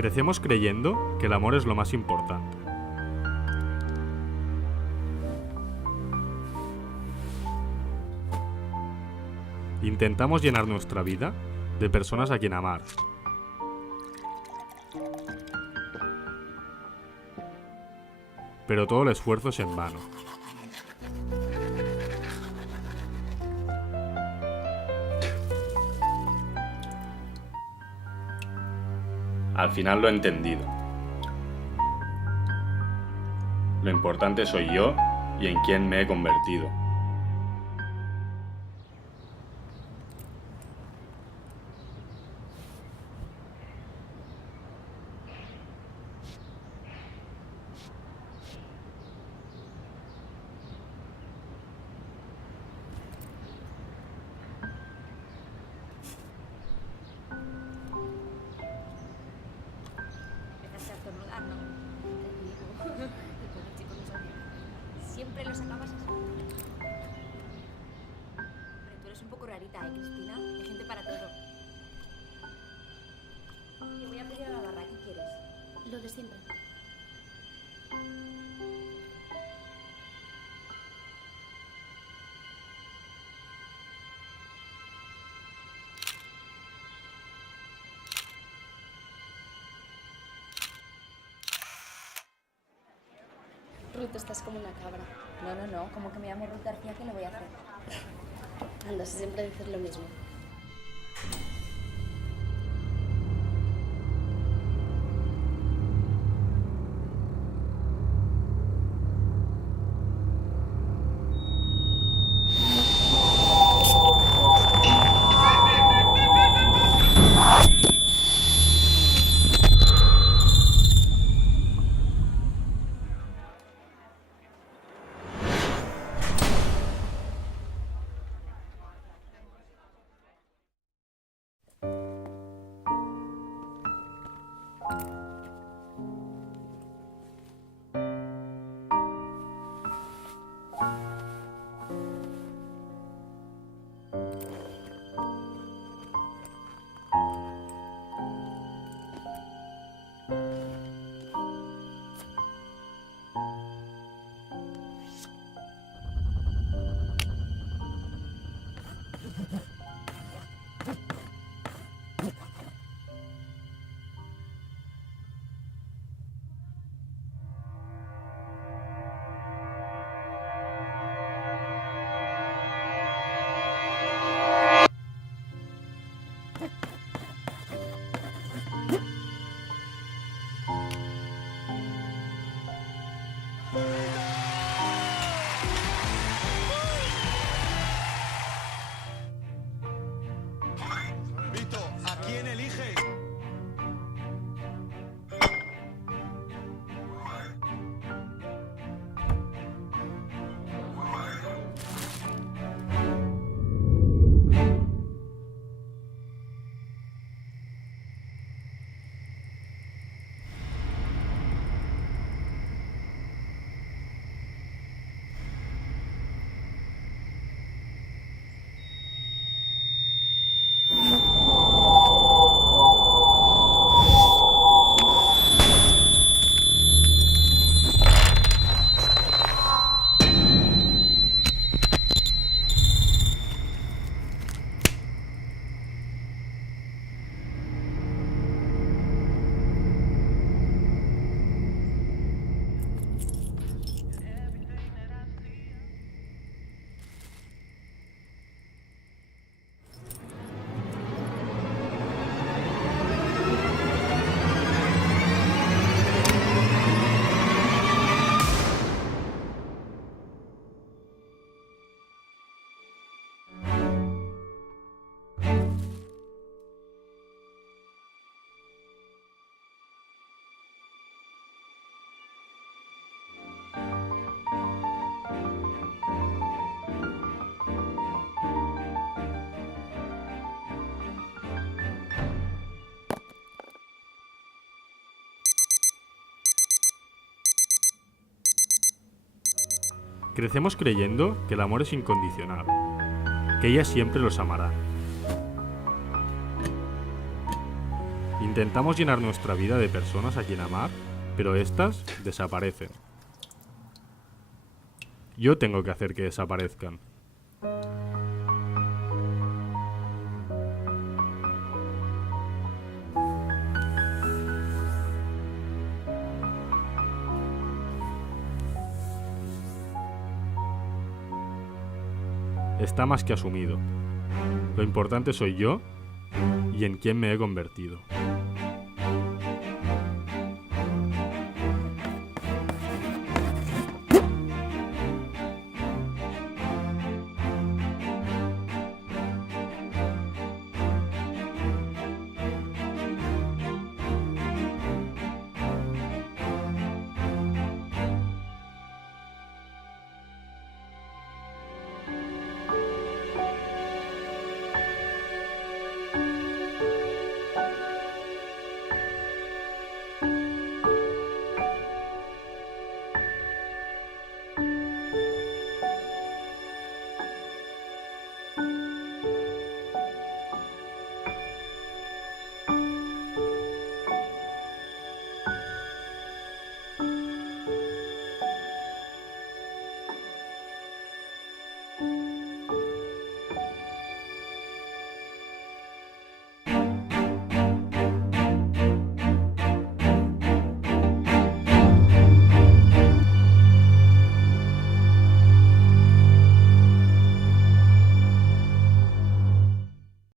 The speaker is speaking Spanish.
Crecemos creyendo que el amor es lo más importante. Intentamos llenar nuestra vida de personas a quien amar. Pero todo el esfuerzo es en vano. Al final lo he entendido. Lo importante soy yo y en quién me he convertido. Empezaste a estornudar, ¿no? Te digo. El pobre chico no sabía. Siempre lo sacabas así. Hombre, tú eres un poco rarita, ¿eh, Cristina? Hay gente para todo. Yo voy a pedir a la barra. ¿Qué quieres? Lo de siempre. Ruth, estás como una cabra. No. Como que me llamo Ruth García, ¿qué le voy a hacer? Anda, si siempre dices lo mismo. Vito, ¿a quién eliges? Crecemos creyendo que el amor es incondicional, que ella siempre los amará. Intentamos llenar nuestra vida de personas a quien amar, pero estas desaparecen. Yo tengo que hacer que desaparezcan. Está más que asumido. Lo importante soy yo y en quién me he convertido.